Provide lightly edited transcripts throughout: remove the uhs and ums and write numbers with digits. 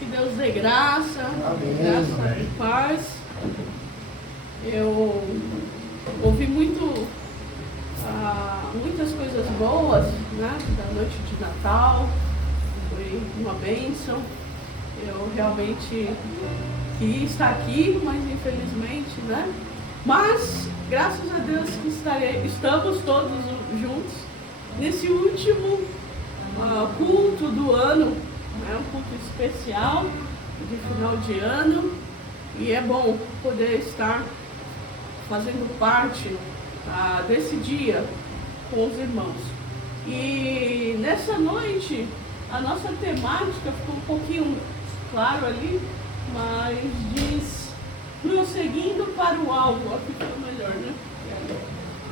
Que Deus dê graça, Amém. graça e paz. Eu ouvi muitas coisas boas, né, da noite de Natal. Foi uma bênção. Eu realmente queria estar aqui, mas infelizmente, né? Mas, graças a Deus que estamos todos juntos nesse último culto do ano. É um culto especial de final de ano e é bom poder estar fazendo parte desse dia com os irmãos. E nessa noite a nossa temática ficou um pouquinho claro ali, mas diz prosseguindo para o alvo. Aqui ficou melhor, né?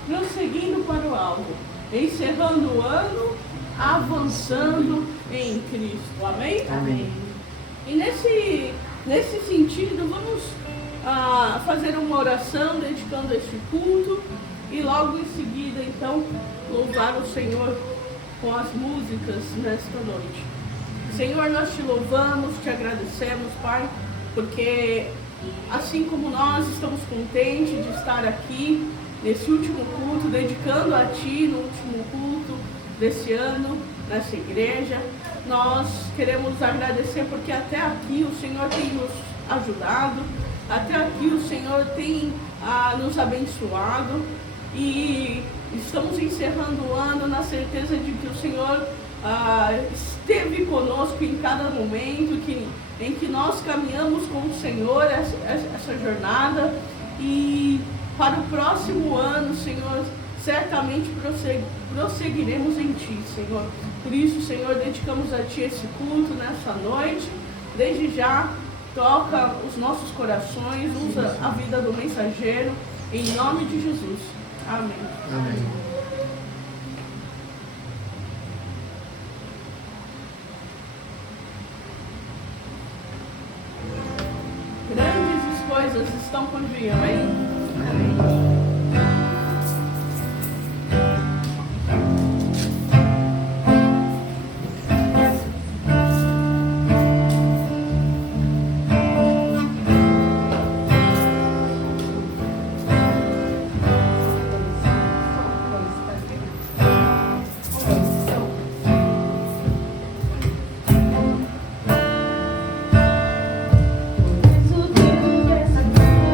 Prosseguindo para o alvo, encerrando o ano, avançando em Cristo. Amém? Amém. E nesse sentido, vamos fazer uma oração dedicando este culto e logo em seguida, então, louvar o Senhor com as músicas nesta noite. Senhor, nós te louvamos, te agradecemos, Pai, porque assim como nós estamos contentes de estar aqui nesse último culto, dedicando a Ti no último culto desse ano, nessa igreja, nós queremos agradecer porque até aqui o Senhor tem nos ajudado, até aqui o Senhor tem nos abençoado e estamos encerrando o ano na certeza de que o Senhor esteve conosco em cada momento em que nós caminhamos com o Senhor essa jornada, e para o próximo ano, Senhor, certamente prosseguiremos em Ti, Senhor. Por isso, Senhor, dedicamos a Ti esse culto nessa noite. Desde já, toca os nossos corações, usa a vida do mensageiro, em nome de Jesus. Amém. Amém. Grandes coisas estão por vir, amém? Amém. O Deus dessa terra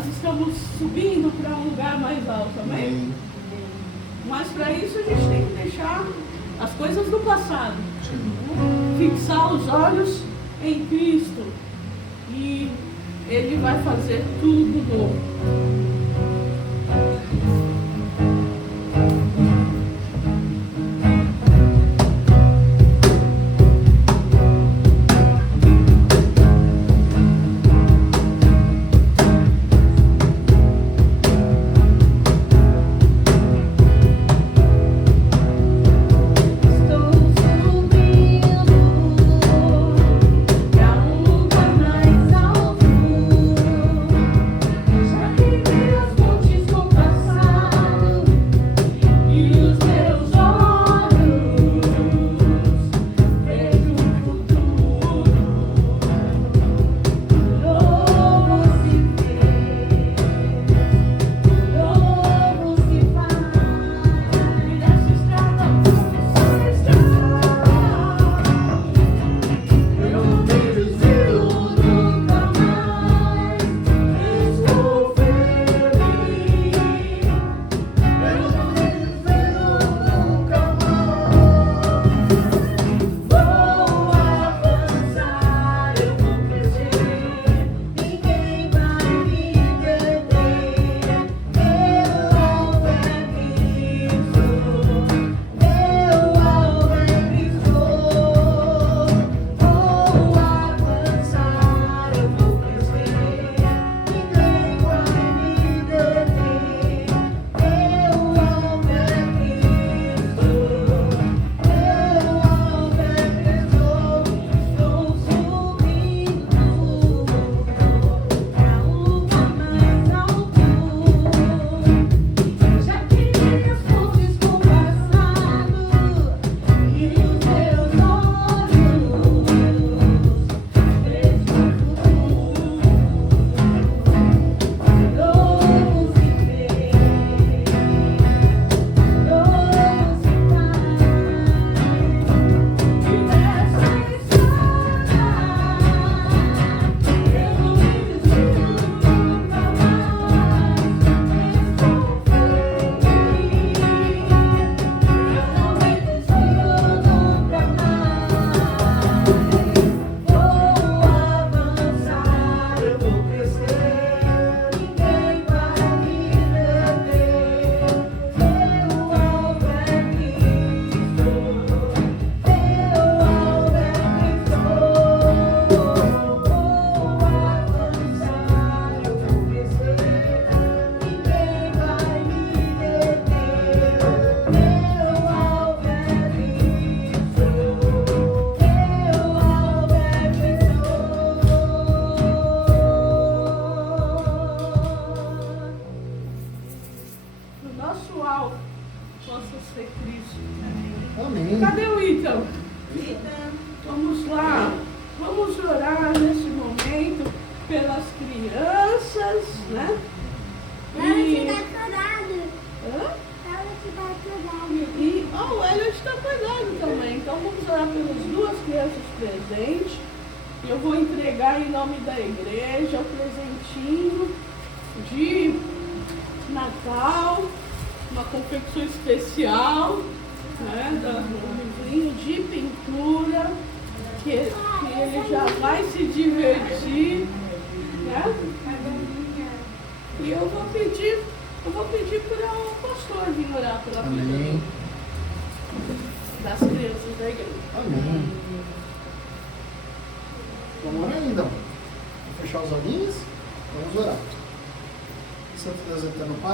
nós estamos subindo para um lugar mais alto, amém? Mas para isso a gente tem que deixar as coisas do passado, fixar os olhos em Cristo e Ele vai fazer tudo novo.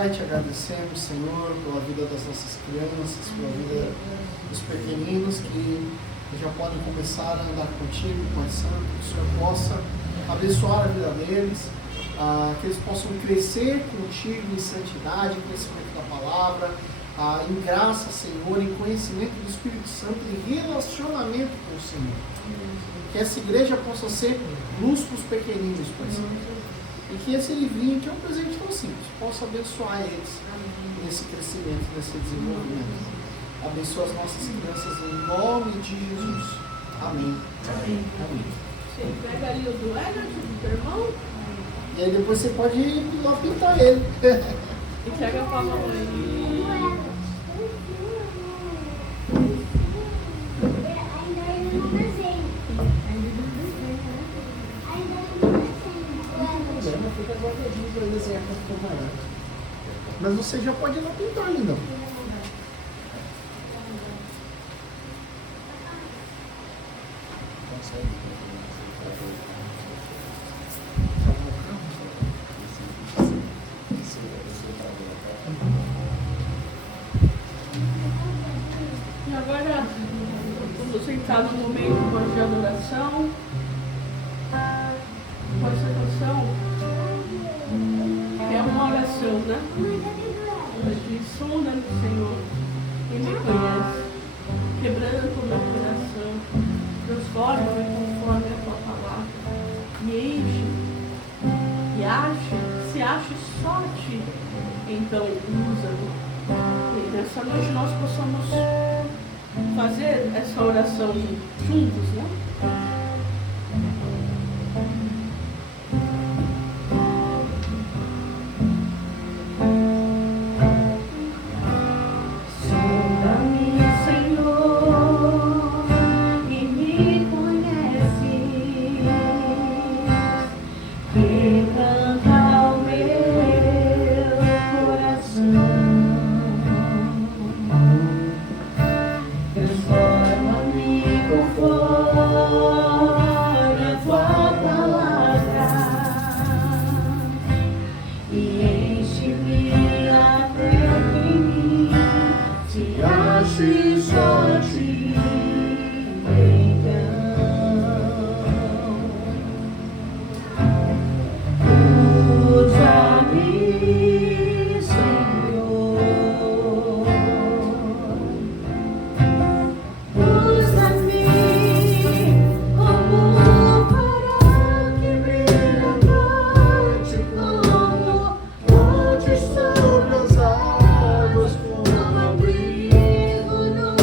Agradecemos, Senhor, pela vida das nossas crianças, pela vida dos pequeninos que já podem começar a andar contigo, Pai Santo, que o Senhor possa abençoar a vida deles, que eles possam crescer contigo em santidade, em conhecimento da palavra, em graça, Senhor, em conhecimento do Espírito Santo, em relacionamento com o Senhor. Que essa igreja possa ser luz para os pequeninos, Pai Santo. E que esse livrinho, que é um presente tão simples, possa abençoar eles nesse crescimento, nesse desenvolvimento. Abençoa as nossas crianças em nome de Jesus. Amém. Amém. Amém. Você pega ali o do Edward, do teu irmão, E aí depois você pode ir lá pintar ele. Entrega pra mamãe. Fica guardadinho para desenhar com o camarada. Mas você já pode ir lá pintar, lindão. E agora vamos entrar no momento de adoração. Com essa canção é uma oração, né? Ela diz: sonda-me, Senhor, e me conhece, quebranta o meu coração, transforma-me conforme a tua palavra, me enche, e se ache só a ti, então usa-me. E nessa noite nós possamos fazer essa oração juntos, né? Sobre as águas, como abrigo no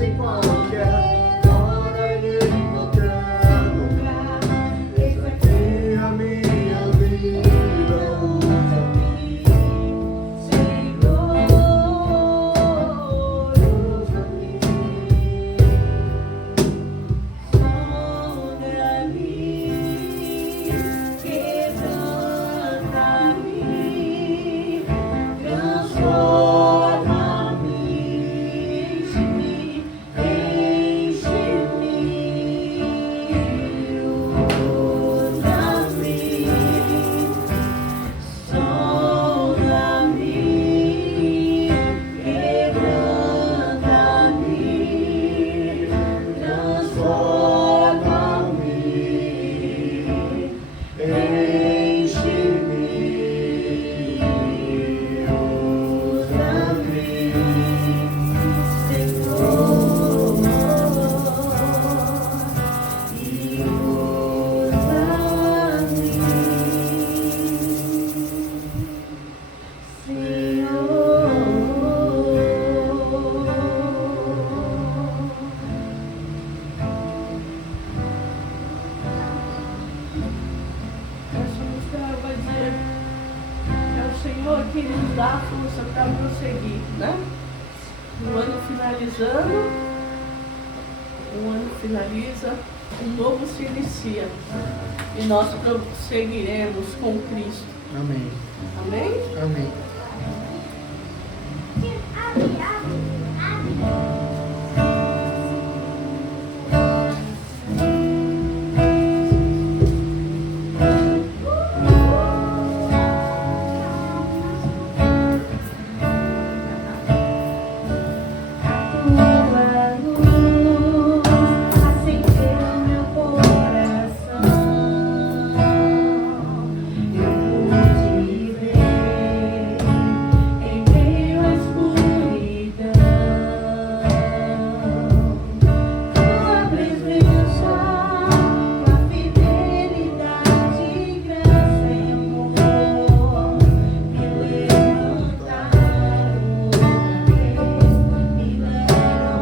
em qualquer hora e em qualquer lugar. Eis aqui a minha vida, usa-me, Senhor, usa-me. Sonda-me, quebranta-me, transforma-me, enche-me, usa-me. Sonda-me, quebranta-me, transforma-me, enche-me, usa-me, Senhor, e Essa música vai dizer que é o Senhor que nos dá a força para prosseguir, né? O ano finalizando, um ano finaliza, um novo se inicia. E nós prosseguiremos com Cristo. Amém. Amém? Amém. Tua luz acendeu meu coração. Eu pude ver em meio à escuridão. Tua presença, tua fidelidade, graça e amor me levantaram, me levaram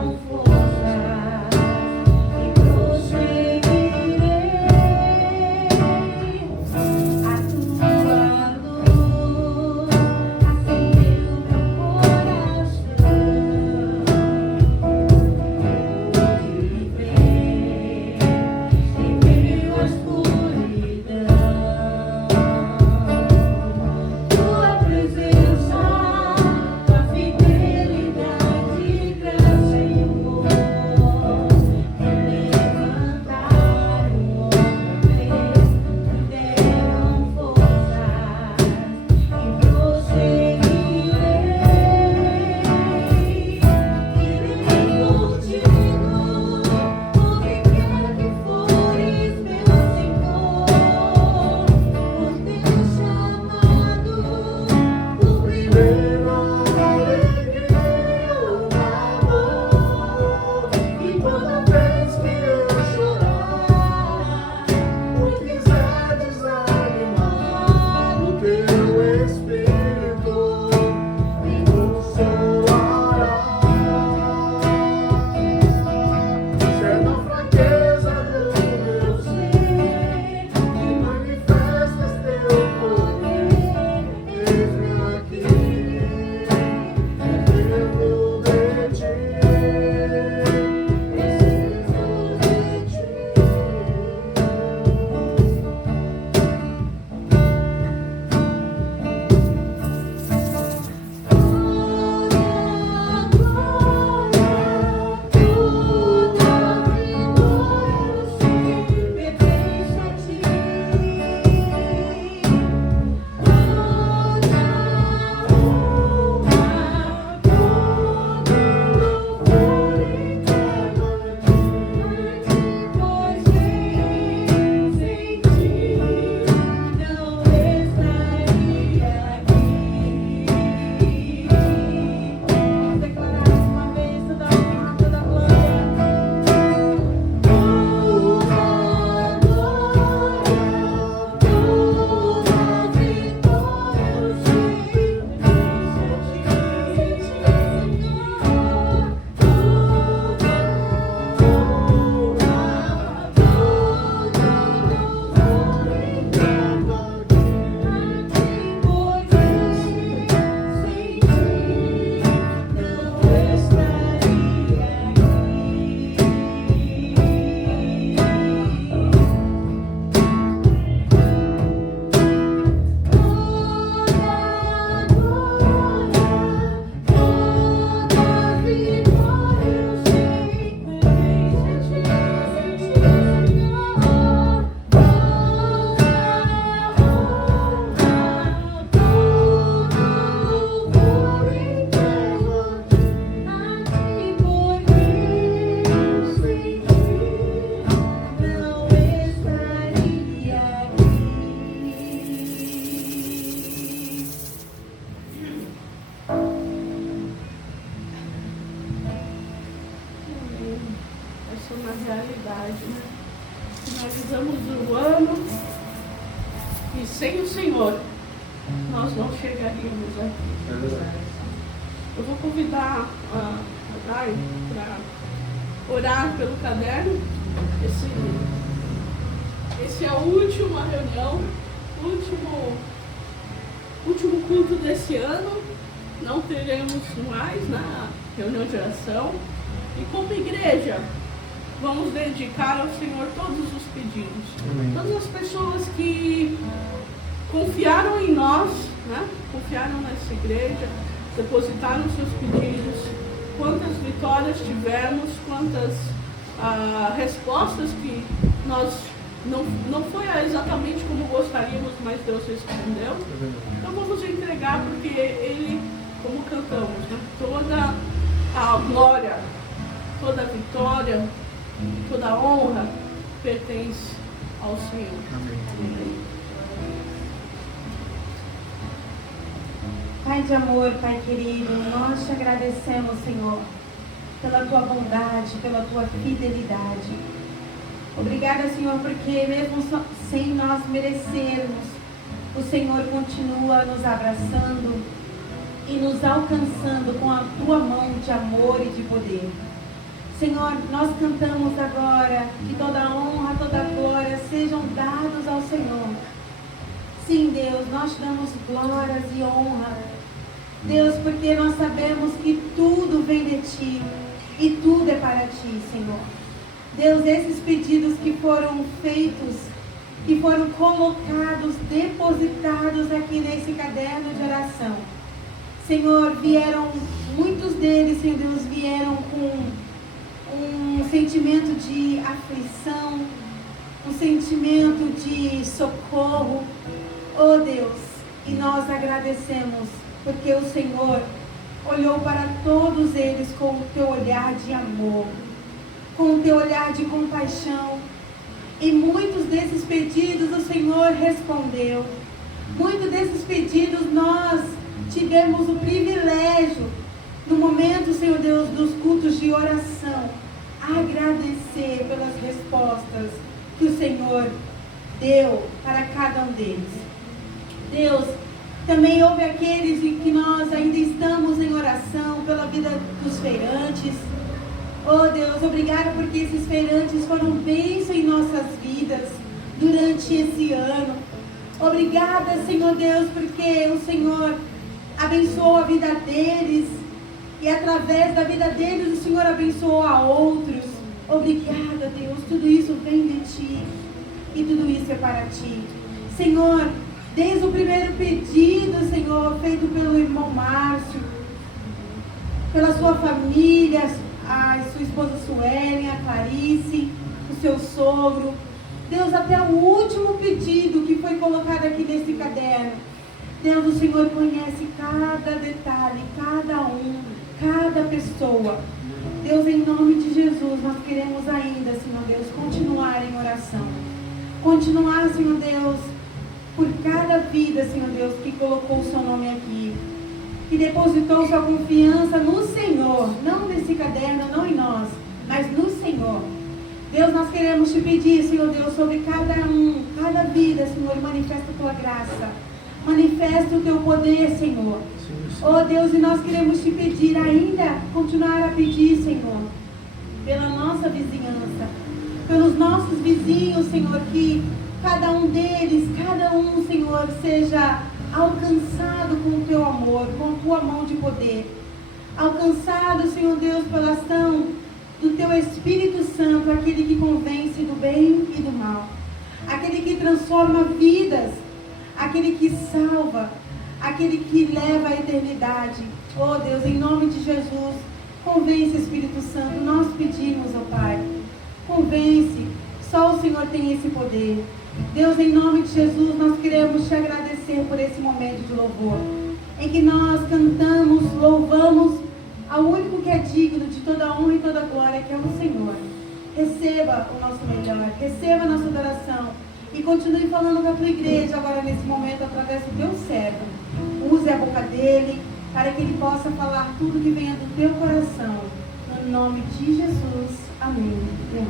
Isso é uma realidade, né? Finalizamos o ano e sem o Senhor nós não chegaríamos aqui. Eu vou convidar a Dai para orar pelo caderno. Esse é a última reunião, último culto desse ano. Não teremos mais na reunião de oração. E como igreja, vamos dedicar ao Senhor todos os pedidos. Amém. Todas as pessoas que confiaram em nós, né? Confiaram nessa igreja, depositaram seus pedidos, quantas vitórias tivemos, quantas respostas que nós não foi exatamente como gostaríamos, mas Deus respondeu. Então vamos entregar, porque Ele, como cantamos, né? Toda a glória, toda a vitória, toda a honra pertence ao Senhor. Amém. Pai de amor, Pai querido, nós te agradecemos, Senhor, pela tua bondade, pela tua fidelidade. Obrigada, Senhor, porque mesmo sem nós merecermos, o Senhor continua nos abraçando e nos alcançando com a tua mão de amor e de poder. Senhor, nós cantamos agora que toda a honra, toda a glória sejam dados ao Senhor. Sim, Deus, nós te damos glórias e honra. Deus, porque nós sabemos que tudo vem de Ti e tudo é para Ti, Senhor. Deus, esses pedidos que foram feitos, que foram colocados, depositados aqui nesse caderno de oração. Senhor, muitos deles, Senhor Deus, vieram com um sentimento de aflição, um sentimento de socorro. Oh Deus, e nós agradecemos, porque o Senhor olhou para todos eles com o teu olhar de amor, com o teu olhar de compaixão. E muitos desses pedidos o Senhor respondeu. Muitos desses pedidos nós tivemos o privilégio, no momento, Senhor Deus, dos cultos de oração, agradecer pelas respostas que o Senhor deu para cada um deles. Deus, também houve aqueles em que nós ainda estamos em oração pela vida dos feirantes. Oh Deus, obrigada porque esses feirantes foram bênção em nossas vidas durante esse ano. Obrigada, Senhor Deus, porque o Senhor abençoou a vida deles e através da vida deles o Senhor abençoou a outros. Obrigada, Deus, tudo isso vem de Ti e tudo isso é para Ti. Senhor, desde o primeiro pedido, Senhor, feito pelo irmão Márcio, pela sua família, a sua esposa Suelen, a Clarice, o seu sogro, Deus, até o último pedido que foi colocado aqui nesse caderno. Deus, o Senhor conhece cada detalhe, cada um, cada pessoa. Deus, em nome de Jesus, nós queremos ainda, Senhor Deus, continuar em oração. Continuar, Senhor Deus, por cada vida, Senhor Deus, que colocou o seu nome aqui, que depositou sua confiança no Senhor, não nesse caderno, não em nós, mas no Senhor. Deus, nós queremos te pedir, Senhor Deus, sobre cada vida, Senhor, manifesta a tua graça, manifesta o teu poder, Senhor. Oh Deus, e nós queremos te pedir ainda, continuar a pedir, Senhor, pela nossa vizinhança, pelos nossos vizinhos, Senhor, que cada um deles, Senhor, seja alcançado com o teu amor, com a tua mão de poder. Alcançado, Senhor Deus, pela ação do teu Espírito Santo, aquele que convence do bem e do mal, aquele que transforma vidas, aquele que salva, aquele que leva à eternidade. Oh Deus, em nome de Jesus, convence, Espírito Santo, nós pedimos, ó Pai, convence, só o Senhor tem esse poder. Deus, em nome de Jesus, nós queremos te agradecer por esse momento de louvor, em que nós cantamos, louvamos ao único que é digno de toda honra e toda glória, que é o Senhor. Receba o nosso melhor, receba a nossa adoração e continue falando com a tua igreja agora nesse momento através do teu servo. Use a boca dele para que ele possa falar tudo que venha do teu coração. No nome de Jesus. Amém. Amém.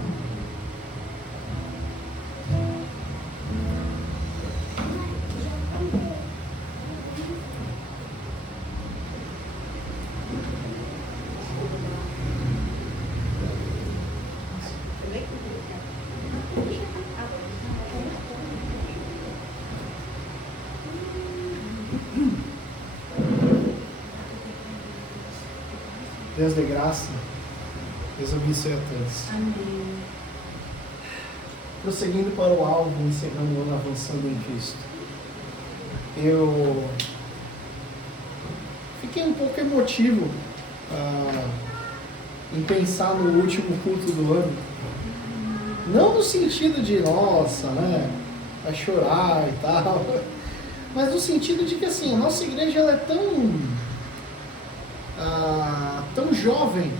Deus de graça, Deus abençoe a todos. Amém. Prosseguindo para o alvo, encerrando o ano avançando em Cristo. Eu fiquei um pouco emotivo em pensar no último culto do ano. Não no sentido de, nossa, né, vai chorar e tal, mas no sentido de que assim, a nossa igreja ela é tão jovem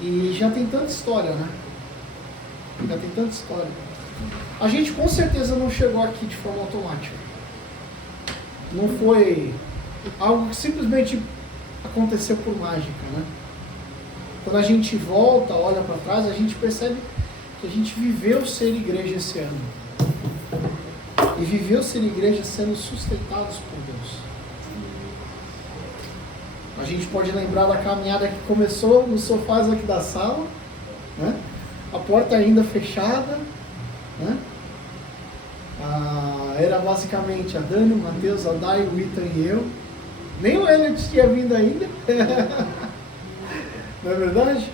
e já tem tanta história, né? Já tem tanta história. A gente com certeza não chegou aqui de forma automática. Não foi algo que simplesmente aconteceu por mágica, né? Quando a gente volta, olha para trás, a gente percebe que a gente viveu ser igreja esse ano. E viveu ser igreja sendo sustentados por Deus. A gente pode lembrar da caminhada que começou nos sofás aqui da sala, né? A porta ainda fechada, né? Era basicamente a Dani, o Matheus, a Dai, o Ethan e eu. Nem o Elliot tinha vindo ainda. Não é verdade?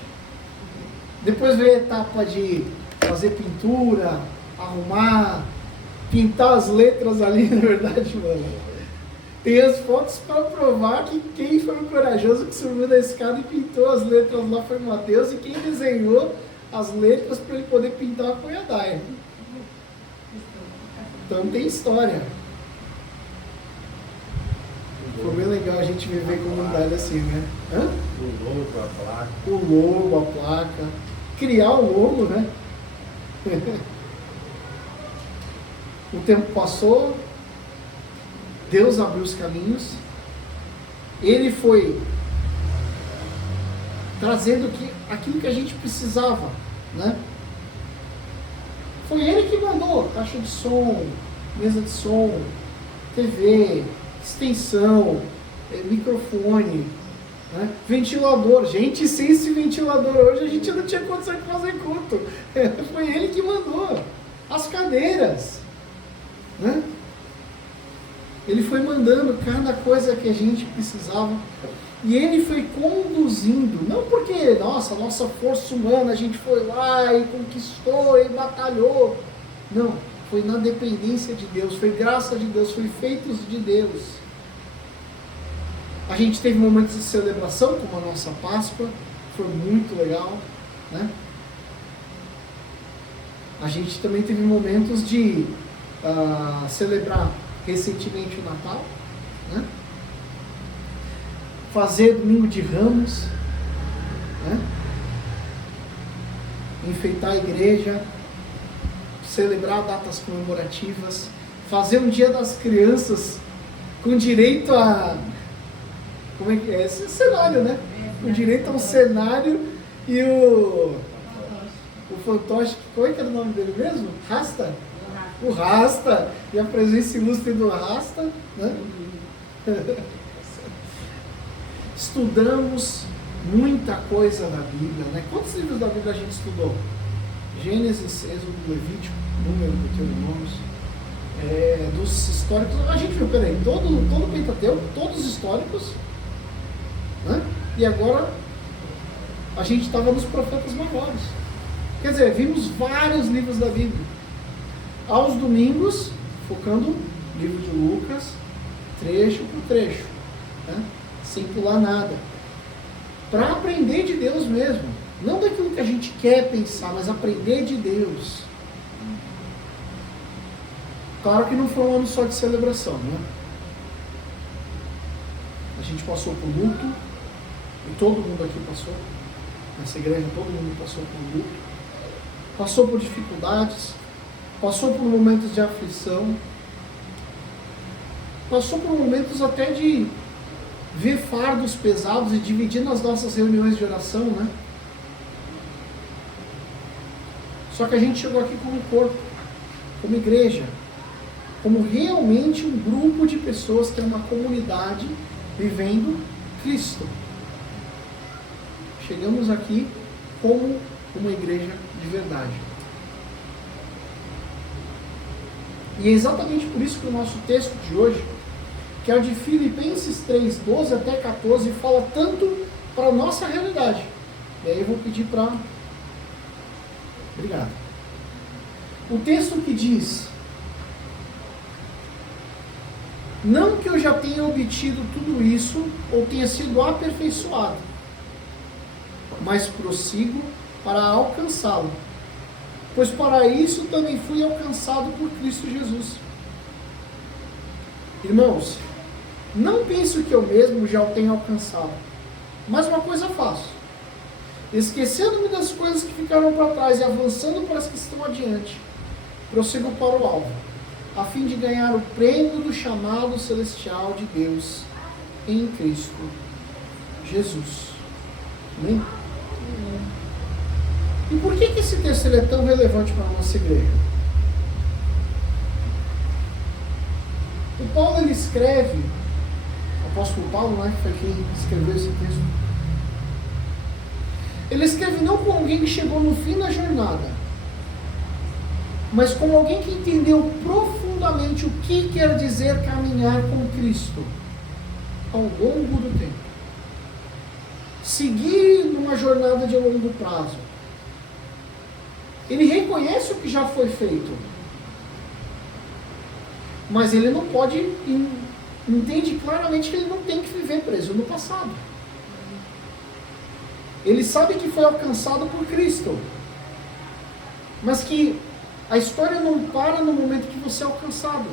Depois veio a etapa de fazer pintura, arrumar, pintar as letras ali, na verdade, mano. Tem as fotos para provar que quem foi o corajoso que subiu da escada e pintou as letras lá foi o Matheus, e quem desenhou as letras para ele poder pintar foi a Dai. Então tem história. Foi bem legal a gente viver comunidade assim, né? Hã? O logo, a placa. O logo, a placa. Criar o logo, né? O tempo passou, Deus abriu os caminhos, Ele foi trazendo aquilo que a gente precisava, né? Foi Ele que mandou caixa de som, mesa de som, TV, extensão, microfone, né? Ventilador. Gente, sem esse ventilador hoje a gente não tinha condição de fazer culto. Foi Ele que mandou. As cadeiras, né? Ele foi mandando cada coisa que a gente precisava e Ele foi conduzindo, não porque, nossa força humana, a gente foi lá e conquistou e batalhou, não, foi na dependência de Deus, foi graça de Deus, foi feitos de Deus. A gente teve momentos de celebração, como a nossa Páscoa, foi muito legal, né? A gente também teve momentos de celebrar recentemente o Natal, né? Fazer domingo de Ramos, né? Enfeitar a igreja, celebrar datas comemorativas, fazer um dia das crianças com direito a... Como é que é? Esse cenário, né? Com direito a um cenário e o fantoche, qual é que era o nome dele mesmo? Rasta? O Rasta, e a presença ilustre do Rasta, né? Estudamos muita coisa da Bíblia, né? Quantos livros da Bíblia a gente estudou? Gênesis, Êxodo, Levítico, Número, Deuteronômio, dos históricos. A gente viu, peraí, todo o Pentateuco, todos os históricos, né? E agora a gente estava nos profetas maiores. Quer dizer, vimos vários livros da Bíblia. Aos domingos, focando no livro de Lucas, trecho por trecho, né? Sem pular nada. Para aprender de Deus mesmo. Não daquilo que a gente quer pensar, mas aprender de Deus. Claro que não foi um ano só de celebração, né? A gente passou por luto, e todo mundo aqui passou. Nessa igreja todo mundo passou por luto. Passou por dificuldades. Passou por momentos de aflição, passou por momentos até de ver fardos pesados e dividir nas nossas reuniões de oração, né? Só que a gente chegou aqui como corpo, como igreja, como realmente um grupo de pessoas que é uma comunidade vivendo Cristo. Chegamos aqui como uma igreja de verdade. E é exatamente por isso que o nosso texto de hoje, que é o de Filipenses 3, 12 até 14, fala tanto para a nossa realidade. E aí eu vou pedir para... Obrigado. O texto que diz: não que eu já tenha obtido tudo isso ou tenha sido aperfeiçoado, mas prossigo para alcançá-lo, pois para isso também fui alcançado por Cristo Jesus. Irmãos, não penso que eu mesmo já o tenha alcançado, mas uma coisa faço, esquecendo-me das coisas que ficaram para trás e avançando para as que estão adiante, prossigo para o alvo, a fim de ganhar o prêmio do chamado celestial de Deus em Cristo Jesus. Amém? E por que esse texto é tão relevante para a nossa igreja? O Paulo, ele escreve, o apóstolo Paulo, né, que foi quem escreveu esse texto, ele escreve não como alguém que chegou no fim da jornada, mas como alguém que entendeu profundamente o que quer dizer caminhar com Cristo ao longo do tempo. Seguir numa jornada de longo prazo. Ele reconhece o que já foi feito, mas ele não pode, entende claramente que ele não tem que viver preso no passado. Ele sabe que foi alcançado por Cristo, mas que a história não para no momento que você é alcançado.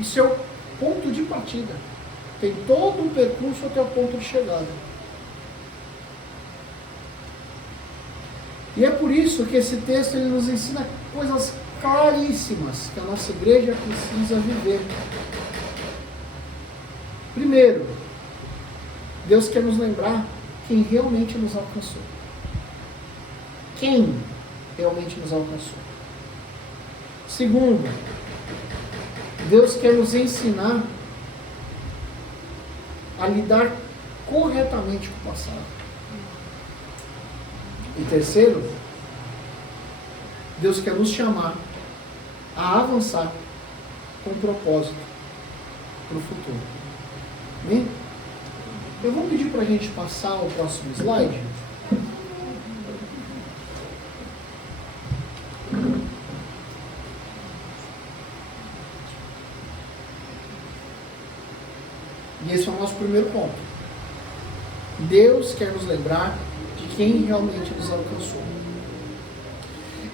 Isso é o ponto de partida. Tem todo um percurso até o ponto de chegada. E é por isso que esse texto ele nos ensina coisas claríssimas que a nossa igreja precisa viver. Primeiro, Deus quer nos lembrar quem realmente nos alcançou. Quem realmente nos alcançou. Segundo, Deus quer nos ensinar a lidar corretamente com o passado. E terceiro, Deus quer nos chamar a avançar com propósito para o futuro. Amém? Eu vou pedir para a gente passar o próximo slide. E esse é o nosso primeiro ponto. Deus quer nos lembrar de quem realmente nos alcançou.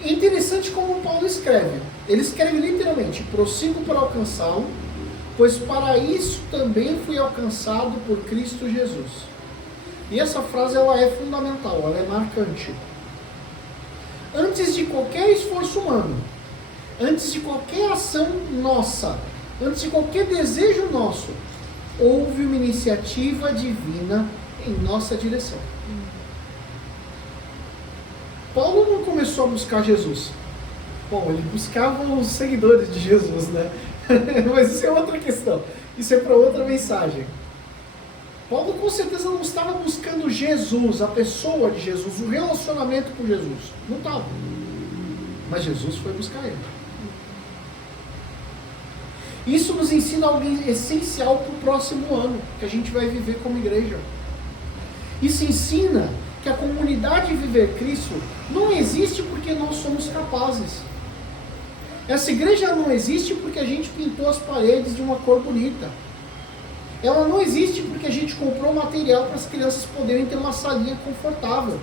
É interessante como Paulo escreve. Ele escreve literalmente: prossigo para alcançá-lo, pois para isso também fui alcançado por Cristo Jesus. E essa frase ela é fundamental, ela é marcante. Antes de qualquer esforço humano, antes de qualquer ação nossa, antes de qualquer desejo nosso, houve uma iniciativa divina em nossa direção. Paulo não começou a buscar Jesus. Bom, ele buscava os seguidores de Jesus, né? Mas isso é outra questão. Isso é para outra mensagem. Paulo com certeza não estava buscando Jesus, a pessoa de Jesus, o relacionamento com Jesus. Não estava. Mas Jesus foi buscar ele. Isso nos ensina algo essencial para o próximo ano, que a gente vai viver como igreja. Isso ensina que a comunidade Viver Cristo não existe porque nós somos capazes. Essa igreja não existe porque a gente pintou as paredes de uma cor bonita. Ela não existe porque a gente comprou material para as crianças poderem ter uma salinha confortável.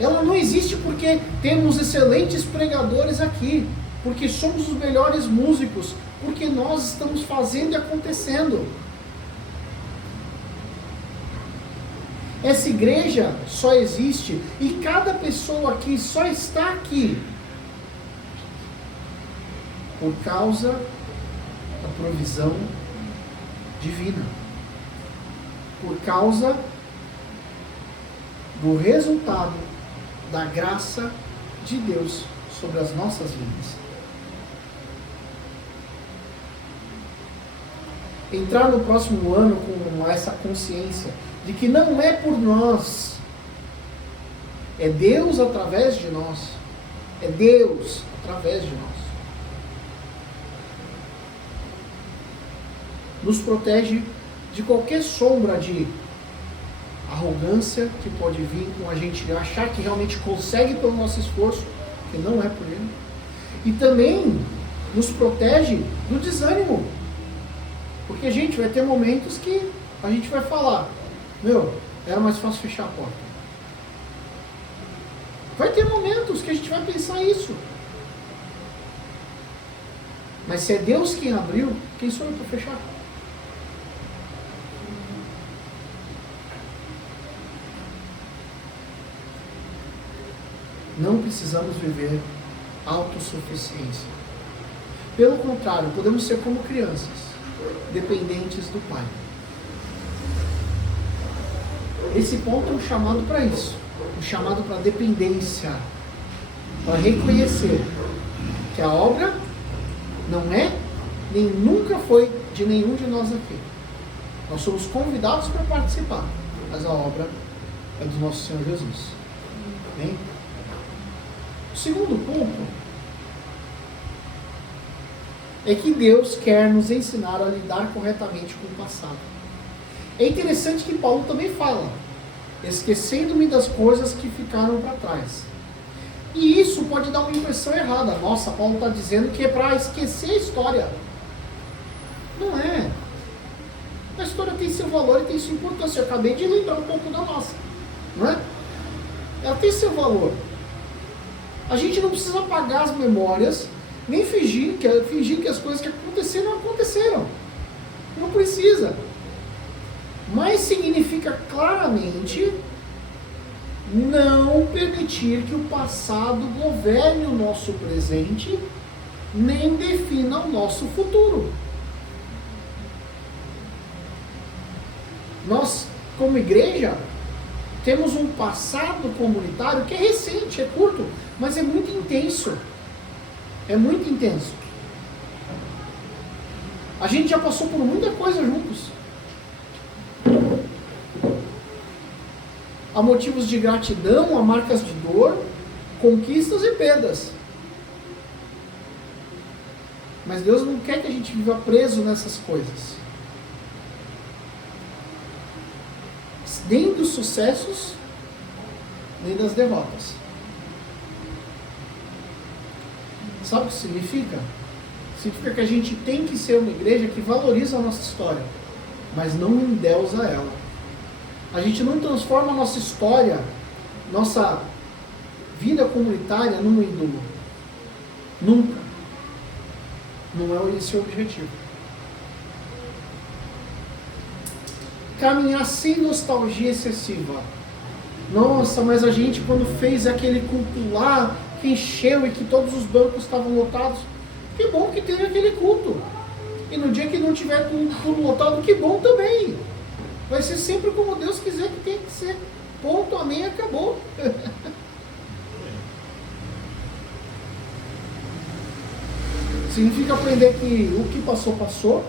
Ela não existe porque temos excelentes pregadores aqui, porque somos os melhores músicos, porque nós estamos fazendo e acontecendo. Essa igreja só existe e cada pessoa aqui só está aqui por causa da provisão divina, por causa do resultado da graça de Deus sobre as nossas vidas. Entrar no próximo ano com essa consciência de que não é por nós, é Deus através de nós. É Deus através de nós. Nos protege de qualquer sombra de arrogância que pode vir com a gente achar que realmente consegue pelo nosso esforço, que não é por ele. E também nos protege do desânimo. Porque a gente vai ter momentos que a gente vai falar, era mais fácil fechar a porta. Vai ter momentos que a gente vai pensar isso. Mas se é Deus quem abriu, quem sou eu para fechar? Não precisamos viver autossuficiência. Pelo contrário, podemos ser como crianças, dependentes do Pai. Esse ponto é um chamado para isso, um chamado para dependência, para reconhecer que a obra não é, nem nunca foi de nenhum de nós aqui. Nós somos convidados para participar, mas a obra é do nosso Senhor Jesus. Amém? O segundo ponto é que Deus quer nos ensinar a lidar corretamente com o passado. É interessante que Paulo também fala, esquecendo-me das coisas que ficaram para trás. E isso pode dar uma impressão errada. Nossa, Paulo está dizendo que é para esquecer a história. Não é. A história tem seu valor e tem sua importância. Eu acabei de lembrar um pouco da nossa. Não é? Ela tem seu valor. A gente não precisa apagar as memórias, nem fingir que as coisas que aconteceram. Não precisa. Mas significa claramente não permitir que o passado governe o nosso presente, nem defina o nosso futuro. Nós, como igreja, temos um passado comunitário que é recente, é curto, mas é muito intenso. É muito intenso. A gente já passou por muita coisa juntos. Há motivos de gratidão, há marcas de dor, conquistas e perdas. Mas Deus não quer que a gente viva preso nessas coisas. Nem dos sucessos, nem das derrotas. Sabe o que significa? Significa que a gente tem que ser uma igreja que valoriza a nossa história, mas não endeusa ela. A gente não transforma a nossa história, nossa vida comunitária num ídolo. Nunca. Não é esse o objetivo. Caminhar sem nostalgia excessiva. Nossa, mas a gente quando fez aquele culto lá, que encheu e que todos os bancos estavam lotados, que bom que teve aquele culto. E no dia que não tiver tudo lotado, que bom também. Vai ser sempre como Deus quiser que tem que ser. Ponto, amém, acabou. Significa aprender que o que passou, passou.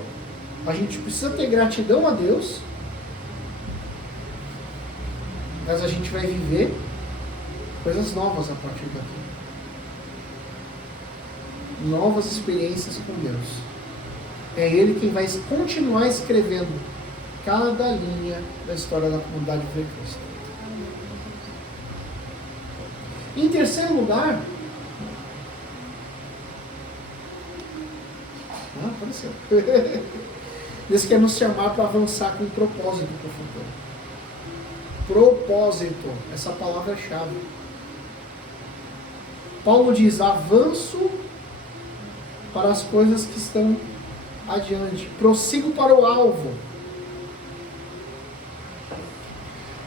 A gente precisa ter gratidão a Deus. Mas a gente vai viver coisas novas a partir daqui. Novas experiências com Deus. É Ele quem vai continuar escrevendo cada linha da história da comunidade de Cristo. Em terceiro lugar, apareceu. Deus quer nos chamar para avançar com um propósito para o futuro. Propósito, essa palavra-chave. Paulo diz: avanço para as coisas que estão adiante, prossigo para o alvo.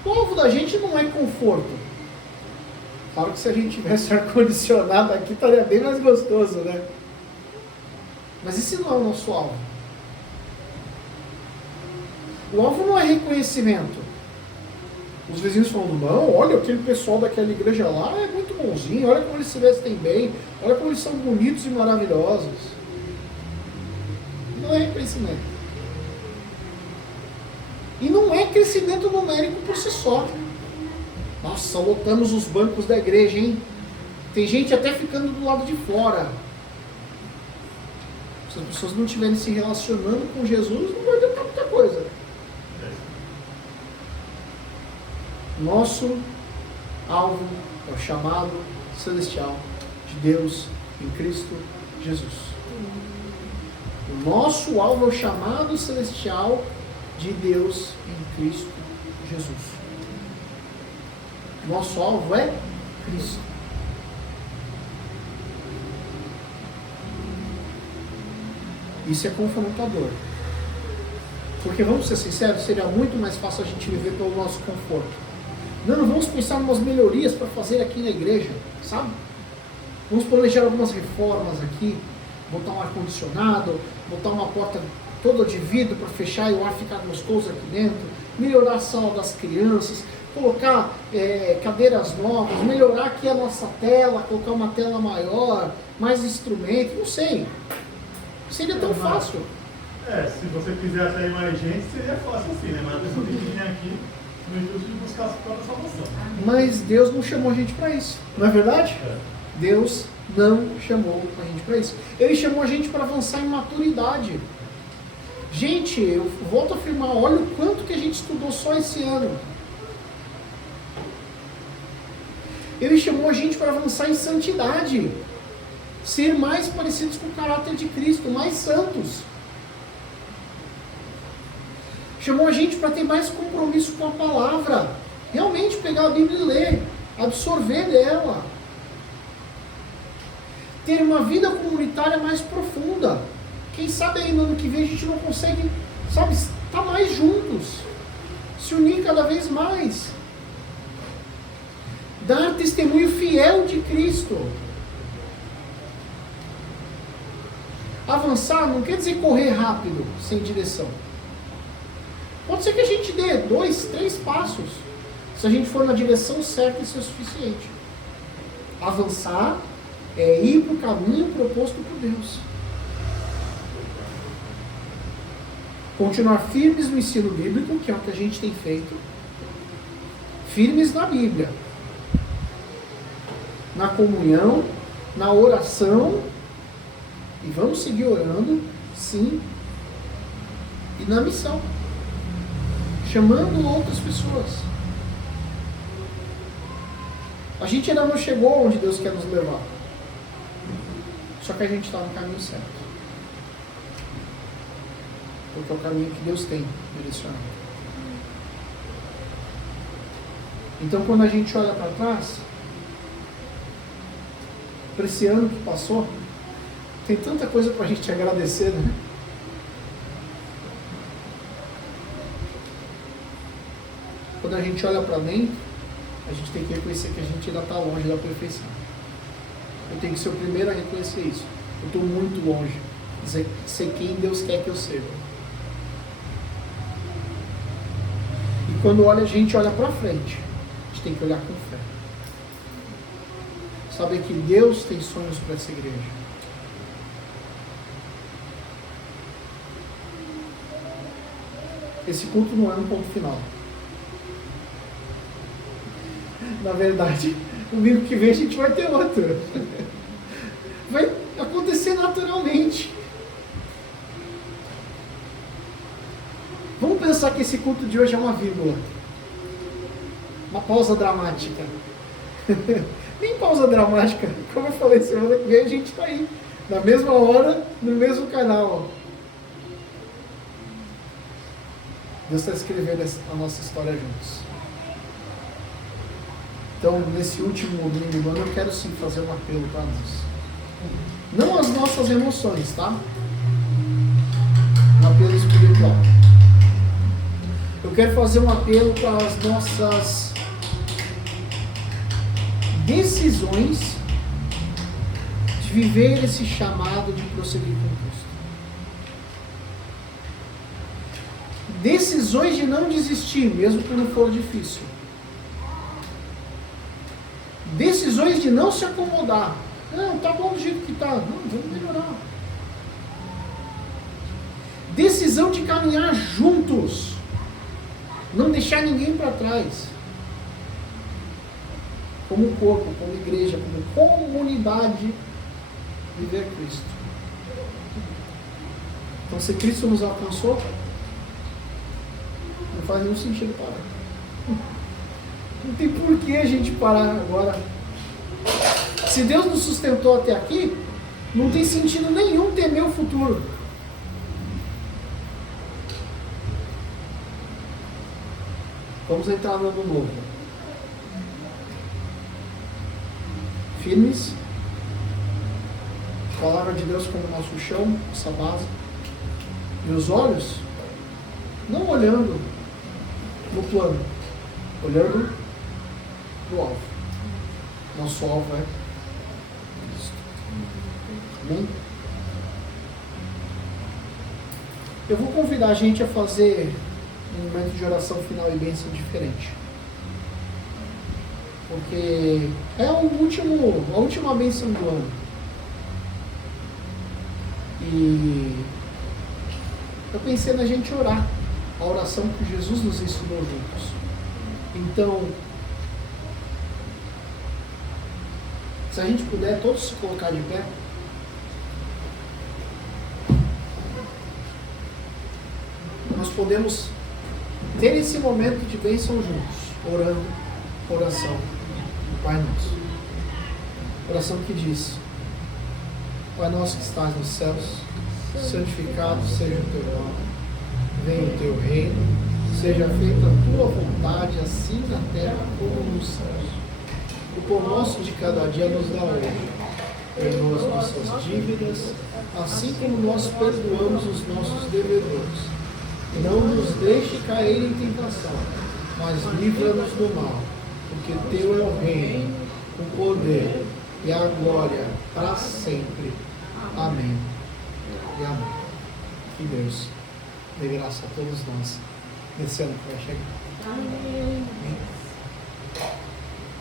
O alvo da gente não é conforto. Claro que se a gente tivesse ar-condicionado aqui, estaria bem mais gostoso, né? Mas esse não é o nosso alvo. O alvo não é reconhecimento. Os vizinhos falando, não, olha, aquele pessoal daquela igreja lá é muito bonzinho, olha como eles se vestem bem, olha como eles são bonitos e maravilhosos. Não é reconhecimento. E não é crescimento numérico por si só. Nossa, lotamos os bancos da igreja, hein? Tem gente até ficando do lado de fora. Se as pessoas não estiverem se relacionando com Jesus, não vai adiantar muita coisa. Nosso alvo é o chamado celestial de Deus em Cristo Jesus. O nosso alvo é o chamado celestial de Deus em Cristo Jesus. Nosso alvo é Cristo. Isso é confrontador. Porque, vamos ser sinceros, seria muito mais fácil a gente viver pelo nosso conforto. Não, vamos pensar em umas melhorias para fazer aqui na igreja, sabe? Vamos planejar algumas reformas aqui, botar um ar-condicionado, botar uma porta toda de vidro para fechar e o ar ficar gostoso aqui dentro, melhorar a sala das crianças, colocar cadeiras novas, melhorar aqui a nossa tela, colocar uma tela maior, mais instrumentos, não sei. Seria tão fácil. Se você quiser atrair mais gente, seria fácil assim, né? Mas a pessoa tem que vir aqui no intuito de buscar a sua própria salvação. Mas Deus não chamou a gente para isso, não é verdade? Deus não chamou a gente para isso. Ele chamou a gente para avançar em maturidade. Gente, eu volto a afirmar, olha o quanto que a gente estudou só esse ano. Ele chamou a gente para avançar em santidade. Ser mais parecidos com o caráter de Cristo, mais santos. Chamou a gente para ter mais compromisso com a palavra. Realmente pegar a Bíblia e ler, absorver dela. Ter uma vida comunitária mais profunda. Quem sabe aí no ano que vem a gente não consegue, sabe, estar mais juntos. Se unir cada vez mais. Dar testemunho fiel de Cristo. Avançar não quer dizer correr rápido, sem direção. Pode ser que a gente dê 2, 3 passos. Se a gente for na direção certa, isso é suficiente. Avançar é ir para o caminho proposto por Deus. Continuar firmes no ensino bíblico, que é o que a gente tem feito. Firmes na Bíblia. Na comunhão, na oração. E vamos seguir orando, sim. E na missão. Chamando outras pessoas. A gente ainda não chegou onde Deus quer nos levar. Só que a gente está no caminho certo. Porque é o caminho que Deus tem direcionado. Então, quando a gente olha para trás, para esse ano que passou, tem tanta coisa para a gente agradecer, né? Quando a gente olha para dentro, a gente tem que reconhecer que a gente ainda está longe da perfeição. Eu tenho que ser o primeiro a reconhecer isso. Eu estou muito longe de ser quem Deus quer que eu seja. E quando a gente olha para frente, a gente tem que olhar com fé. Saber que Deus tem sonhos para essa igreja. Esse culto não é um ponto final. Na verdade, no domingo que vem a gente vai ter outro. Vai acontecer naturalmente. Vamos pensar que esse culto de hoje é uma vírgula. Uma pausa dramática. Nem pausa dramática. Como eu falei, semana que vem a gente está aí. Na mesma hora, no mesmo canal. Deus está escrevendo a nossa história juntos. Então, nesse último domingo, eu quero sim fazer um apelo para nós. Não as nossas emoções, tá? Um apelo espiritual. Eu quero fazer um apelo para as nossas decisões de viver esse chamado de prosseguir com Cristo. Decisões de não desistir, mesmo que não for difícil. Decisões de não se acomodar. Não, tá bom do jeito que tá. Não, vamos melhorar. Decisão de caminhar juntos. Não deixar ninguém para trás. Como corpo, como igreja, como comunidade, viver Cristo. Então, se Cristo nos alcançou, não faz nenhum sentido parar. Não tem por que a gente parar agora. Se Deus nos sustentou até aqui, não tem sentido nenhum temer o futuro. Vamos entrar no ano novo. Firmes. Palavra de Deus como nosso chão, nossa base. E os olhos, não olhando no plano, olhando no alvo. Nosso alvo é Cristo. Amém? Eu vou convidar a gente a fazer um momento de oração final e bênção diferente. Porque é a última bênção do ano. E eu pensei na gente orar a oração que Jesus nos ensinou juntos. Então, se a gente puder todos se colocar de pé. Nós podemos ter esse momento de bênção juntos, orando, oração, Pai Nosso. Oração que diz: Pai nosso que estás nos céus, santificado seja o teu nome, venha o teu reino, seja feita a tua vontade, assim na terra como nos céus. O pão nosso de cada dia nos dá hoje, perdoa as nossas dívidas, assim como nós perdoamos os nossos devedores. Não nos deixe cair em tentação, mas livra-nos do mal, porque teu é o reino, o poder e a glória para sempre. Amém e amém. Que Deus dê graça a todos nós nesse ano que vai chegar. Amém. Amém.